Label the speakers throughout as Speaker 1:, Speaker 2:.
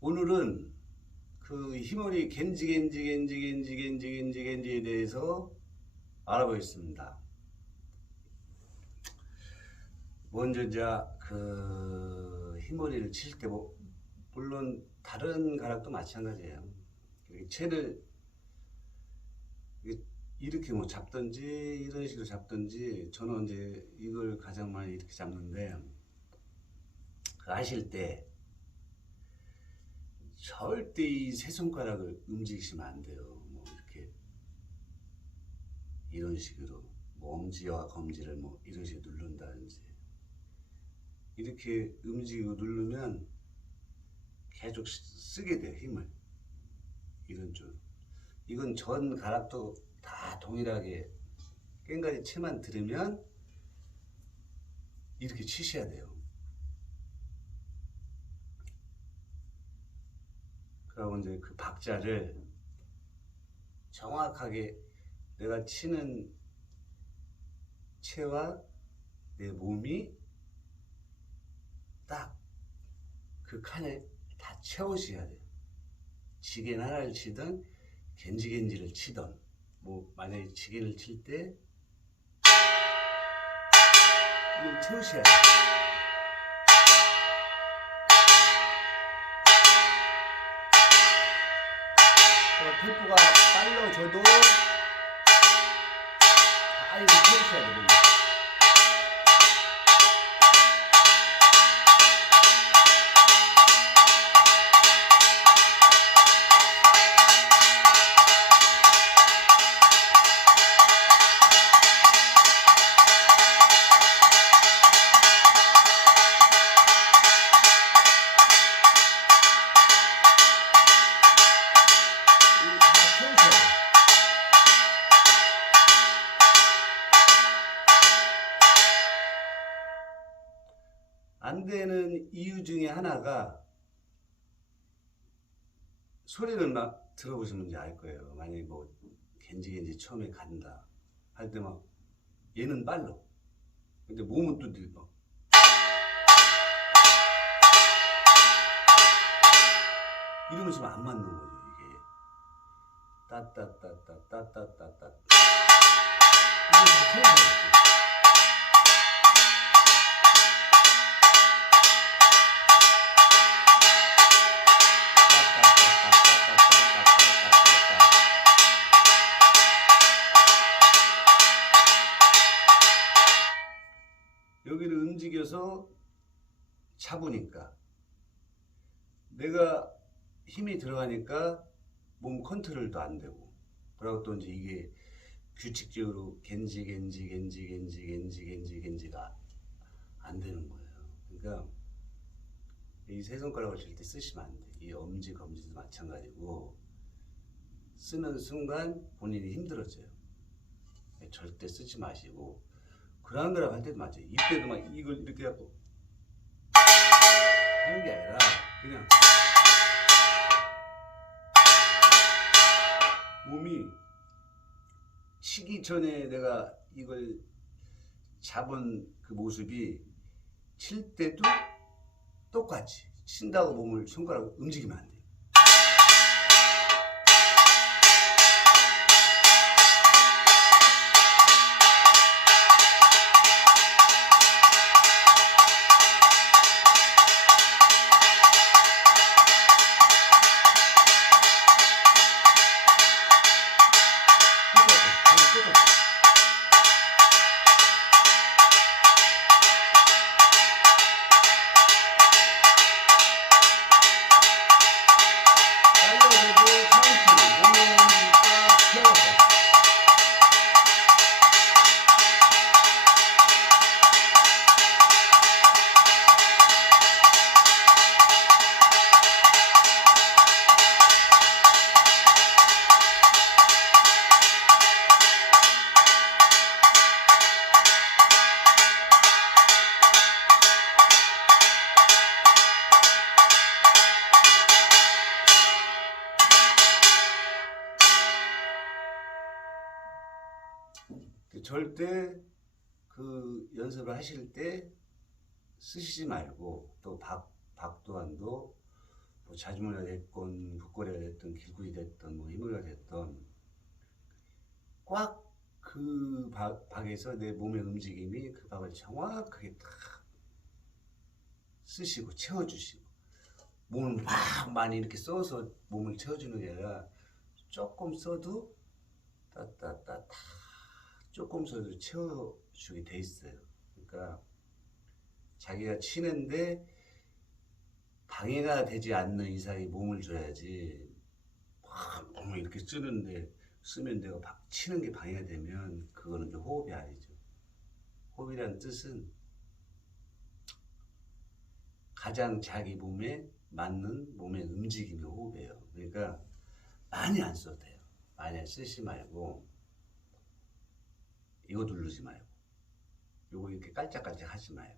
Speaker 1: 오늘은 그 히모리 겐지 겐지 겐지 겐지 겐지 겐지 겐지에 대해서 알아보겠습니다. 먼저 이제 그 히모리를 칠 때 뭐, 물론 다른 가락도 마찬가지예요. 채를 이렇게 뭐 잡든지 이런 식으로 잡든지 저는 이제 이걸 가장 많이 이렇게 잡는데 그 하실 때 절대 이 세 손가락을 움직이시면 안 돼요. 뭐 이렇게 이런 식으로 뭐 엄지와 검지를 뭐 이런 식으로 누른다든지 이렇게 움직이고 누르면 계속 쓰- 쓰게 돼요 힘을 이런 쪽 이건 전 가락도 다 동일하게 깽가리 채만 들으면 이렇게 치셔야 돼요. 그러고 이제 그 박자를 정확하게 내가 치는 채와 내 몸이 딱 그 칸에 다 채워져야 돼요. 지겐 하나를 치든 겐지겐지를 치던 뭐 만약에 지겐을 칠때 이걸 채우셔야 돼요. 그러니까 템포가 빨라져도 다 이거 채우셔야 돼요. 안 되는 이유 중에 하나가 소리를 막 들어보시면 알 거예요. 만약에 뭐 겐지겐지 처음에 간다 할 때 막 얘는 빨라. 근데 몸은 또 늙어. 이러면 지금 안 맞는 거죠 이게. 따따따따 따따따따. 이거 다. 여 움직여서 잡으니까 내가 힘이 들어가니까 몸 컨트롤도 안 되고 그리고 또 이제 이게 규칙적으로 겐지 겐지 겐지 겐지 겐지 겐지 겐지가 안 되는 거예요. 그러니까 이 세 손가락을 칠때 쓰시면 안 돼. 이 엄지 검지도 마찬가지고 쓰는 순간 본인이 힘들어져요. 절대 쓰지 마시고 그랑그랑 할 때도 맞아요. 이때도 막 이걸 이렇게 하고 하는 게 아니라 그냥 몸이 치기 전에 내가 이걸 잡은 그 모습이 칠 때도 똑같이 친다고 몸을 손가락 움직이면 안 돼 절대 그 연습을 하실 때 쓰시지 말고 또 박, 박도환도 뭐 자주머니가 됐건 북거리가 됐든 길구이 됐든 뭐 이물가 됐든 꽉 그 박에서 내 몸의 움직임이 그 박을 정확하게 딱 쓰시고 채워주시고 몸을 막 많이 이렇게 써서 몸을 채워주는 게 아니라 조금 써도 따따따따 조금 써도 채워주게 돼 있어요. 그러니까 자기가 치는데 방해가 되지 않는 이상의 몸을 줘야지 막 몸을 이렇게 쓰는데 쓰면 내가 막 치는 게 방해가 되면 그거는 이제 호흡이 아니죠. 호흡이라는 뜻은 가장 자기 몸에 맞는 몸의 움직임이 호흡이에요. 그러니까 많이 안 써도 돼요. 많이 쓰지 말고 이거 누르지 말고 요거 이렇게 깔짝깔짝 하지 마요.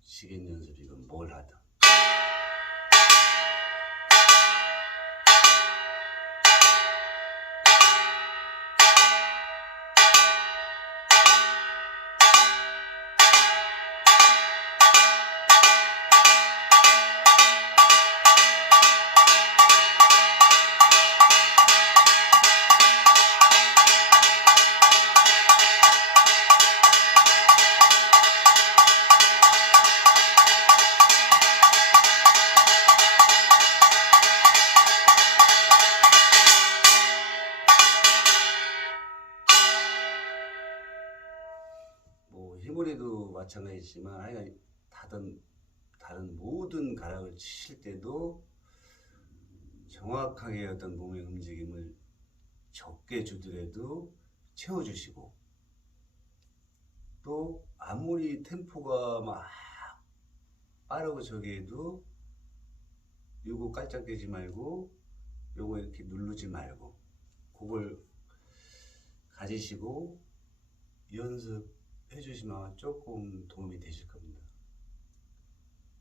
Speaker 1: 시계 연습 이건 뭘 하든 뭐 히브리도 마찬가지지만 하여간 다른 다른 모든 가락을 치실 때도 정확하게 어떤 몸의 움직임을 적게 주더라도 채워주시고 또 아무리 템포가 막 빠르고 저기 해도 요거 깔짝대지 말고 요거 이렇게 누르지 말고 그걸 가지시고 연습 해 주시면 조금 도움이 되실 겁니다.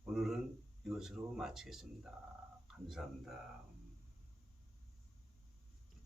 Speaker 1: 오늘은 이것으로 마치겠습니다. 감사합니다.